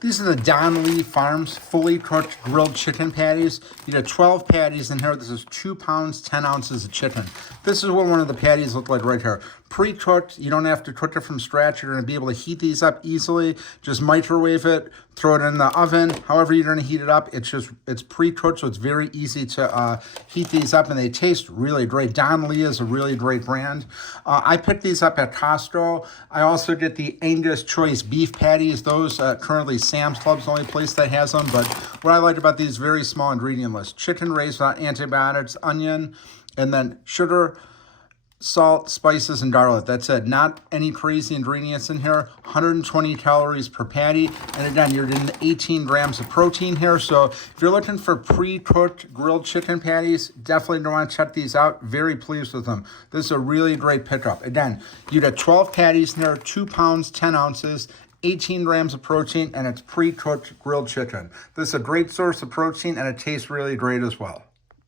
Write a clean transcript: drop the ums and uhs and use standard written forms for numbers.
These are the Don Lee Farms fully cooked grilled chicken patties. You get 12 patties in here. This is 2 pounds, 10 ounces of chicken. This is what one of the patties look like right here. Pre-cooked, you don't have to cook it from scratch. You're gonna be able to heat these up easily. Just microwave it, throw it in the oven. However you're gonna heat it up, it's pre-cooked, so it's very easy to heat these up, and they taste really great. Don Lee is a really great brand. I picked these up at Costco. I also get the Angus Choice beef patties. Those currently Sam's Club's the only place that has them, but what I like about these very small ingredient list: chicken raised without antibiotics, onion, and then sugar, salt, spices, and garlic. That's it. Not any crazy ingredients in here. 120 calories per patty. And again, you're getting 18 grams of protein here. So if you're looking for pre-cooked grilled chicken patties, definitely don't want to check these out. Very pleased with them. This is a really great pickup. Again, you get 12 patties in there, 2 pounds, 10 ounces, 18 grams of protein, and it's pre-cooked grilled chicken. This is a great source of protein, and it tastes really great as well.